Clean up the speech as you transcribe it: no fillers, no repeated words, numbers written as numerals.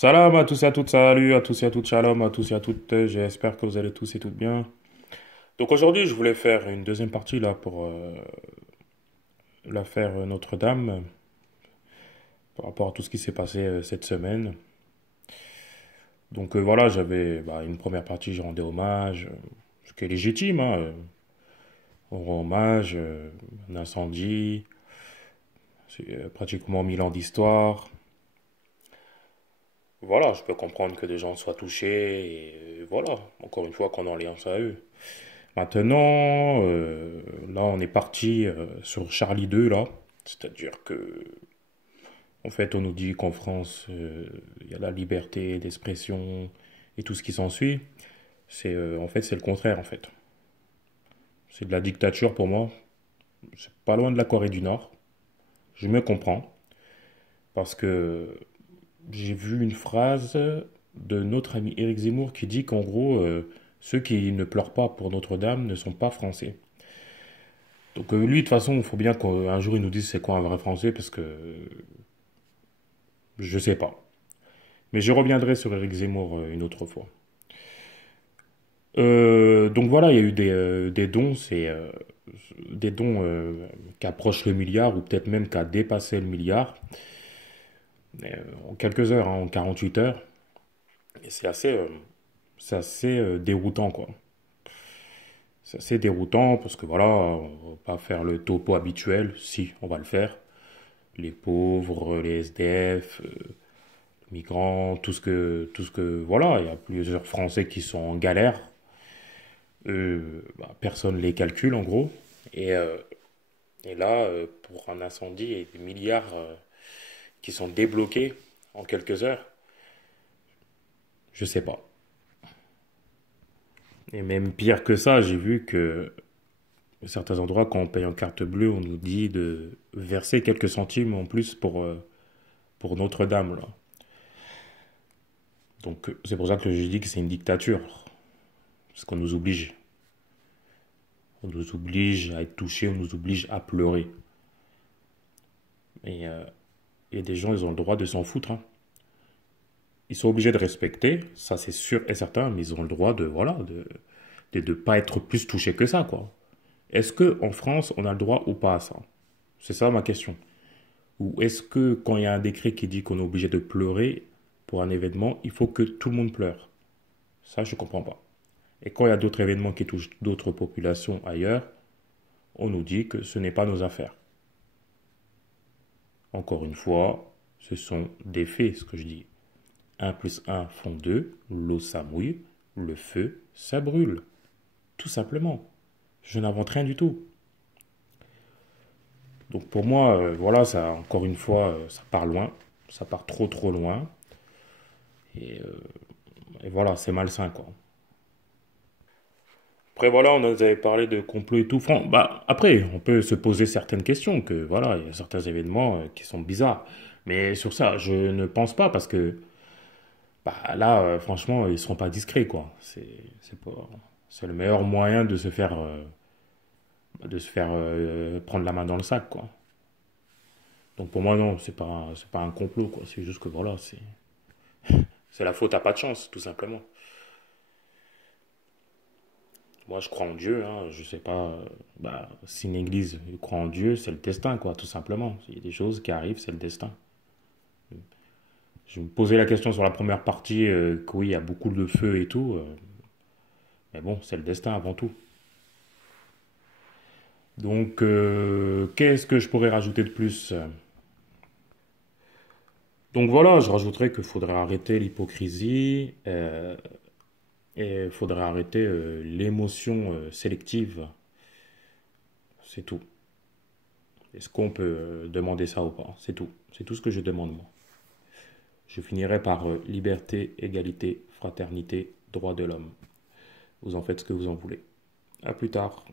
Salam à tous et à toutes, salut à tous et à toutes, shalom à tous et à toutes, j'espère que vous allez tous et toutes bien. Donc aujourd'hui, je voulais faire une deuxième partie là pour l'affaire Notre-Dame, par rapport à tout ce qui s'est passé cette semaine. Donc voilà, j'avais une première partie, je rendais hommage, ce qui est légitime, hein, on rend hommage, un incendie, c'est pratiquement 1000 ans d'histoire. Voilà, je peux comprendre que des gens soient touchés, et voilà, encore une fois, condoléances à eux. Maintenant, là, on est parti sur Charlie 2, là. C'est-à-dire que, en fait, on nous dit qu'en France, il y a la liberté d'expression et tout ce qui s'ensuit. En fait, c'est le contraire, en fait. C'est de la dictature pour moi. C'est pas loin de la Corée du Nord. Je me comprends. Parce que j'ai vu une phrase de notre ami Éric Zemmour qui dit qu'en gros, ceux qui ne pleurent pas pour Notre-Dame ne sont pas français. Donc lui, de toute façon, il faut bien qu'un jour il nous dise c'est quoi un vrai Français parce que je sais pas. Mais je reviendrai sur Eric Zemmour une autre fois. Donc voilà, il y a eu des dons, c'est des dons qui approchent le milliard ou peut-être même qui a dépassé le milliard en quelques heures, hein, en 48 heures. Et c'est assez déroutant quoi. C'est assez déroutant parce que voilà, on va pas faire le topo habituel. Si, on va le faire. Les pauvres, les SDF, migrants, voilà, il y a plusieurs Français qui sont en galère. Personne les calcule en gros. Et, euh, et là, pour un incendie et des milliards qui sont débloqués en quelques heures, je sais pas. Et même pire que ça, j'ai vu que à certains endroits, quand on paye en carte bleue, on nous dit de verser quelques centimes en plus pour Notre-Dame, là. Donc c'est pour ça que je dis que c'est une dictature. Parce qu'on nous oblige. On nous oblige à être touchés, on nous oblige à pleurer. Et il y a des gens, ils ont le droit de s'en foutre, hein. Ils sont obligés de respecter, ça c'est sûr et certain, mais ils ont le droit de, voilà, de pas être plus touchés que ça, quoi. Est-ce que en France, on a le droit ou pas à ça? C'est ça ma question. Ou est-ce que quand il y a un décret qui dit qu'on est obligé de pleurer pour un événement, il faut que tout le monde pleure? Ça, je comprends pas. Et quand il y a d'autres événements qui touchent d'autres populations ailleurs, on nous dit que ce n'est pas nos affaires. Encore une fois, ce sont des faits, ce que je dis. Un plus un font 2, l'eau ça mouille, le feu ça brûle. Tout simplement. Je n'invente rien du tout. Donc pour moi, voilà, ça, encore une fois, ça part loin. Ça part trop trop loin. Et, euh, et voilà, c'est malsain quoi. Après voilà, on nous avait parlé de complot et tout. Après, on peut se poser certaines questions, que voilà, il y a certains événements qui sont bizarres. Mais sur ça, je ne pense pas parce que là, franchement, ils seront pas discrets, quoi. C'est pas, c'est le meilleur moyen de se faire prendre la main dans le sac, quoi. Donc pour moi, non, c'est pas un complot, quoi. C'est juste que voilà, c'est la faute à pas de chance, tout simplement. Moi, je crois en Dieu, hein. Je sais pas, si une église croit en Dieu, c'est le destin, quoi, tout simplement. Il y a des choses qui arrivent, c'est le destin. Je me posais la question sur la première partie, que oui, il y a beaucoup de feu et tout, mais bon, c'est le destin avant tout. Donc, qu'est-ce que je pourrais rajouter de plus? Donc voilà, je rajouterais qu'il faudrait arrêter l'hypocrisie et il faudrait arrêter l'émotion sélective. C'est tout. Est-ce qu'on peut demander ça ou pas? C'est tout. C'est tout ce que je demande moi. Je finirai par liberté, égalité, fraternité, droit de l'homme. Vous en faites ce que vous en voulez. À plus tard.